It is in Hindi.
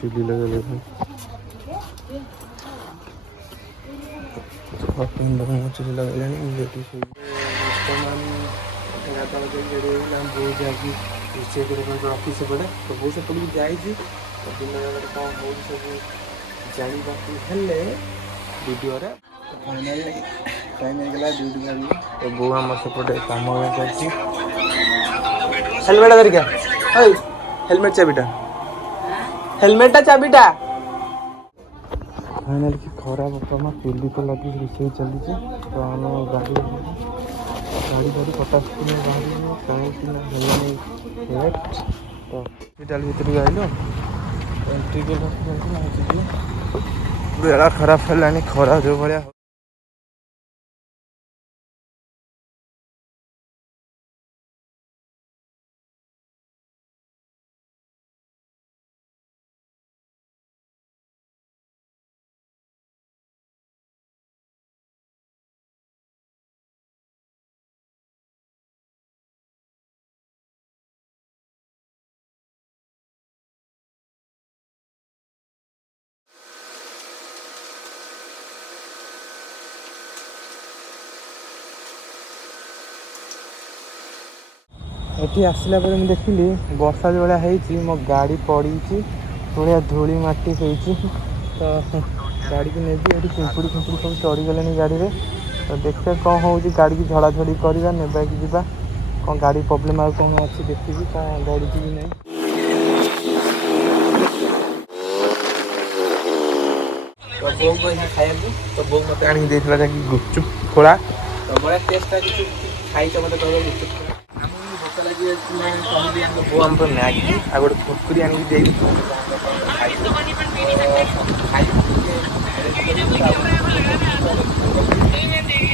चुली लगे चुली लगे बहुत जाकि रोषे रखी सेपटे तो बहुत सेपटे भी जाए दिन कौन हो सब जानवाक हेल्ले वीडियो टाइम ड्यूटी तो बो आम सेपटे कम कर हेलमेट धरिका हेलमेट चाबिटा हेलमेटा चाबिटा फाइनाल की खरा बर्तमान चुली तो लगी रोषे चली तो आम गाड़ी गाड़ी धरी 50 दिन बाहर कहीं तो हस्पिटाल भर आइल एंट्री बेड़ा खराब है खरा जो भाया ये आसला मुझे देखिली वर्षा जो भाया मो गाड़ी पड़ी भाया धूली मटी होती तो गाड़ी की नेबी ये पिंपुड़ी फिंपुड़ी सब चढ़ीगले गाड़ी में तो देखते कौन हो गाड़ी की झड़ाझड़ी करवा नेबा कि जा कौन गाड़ी प्रोब्लेम आ कौन अच्छी देखी कौन गड़ी भी नहीं तो बो को खाया तो बो मत आनी देला जाकि गुपचुप खोला तो बड़ा टेस्ट है खाई तो मत कहबो गुपचुप भोक लगी बो हम मैगी आ गोटे कुरकुरी आनी दे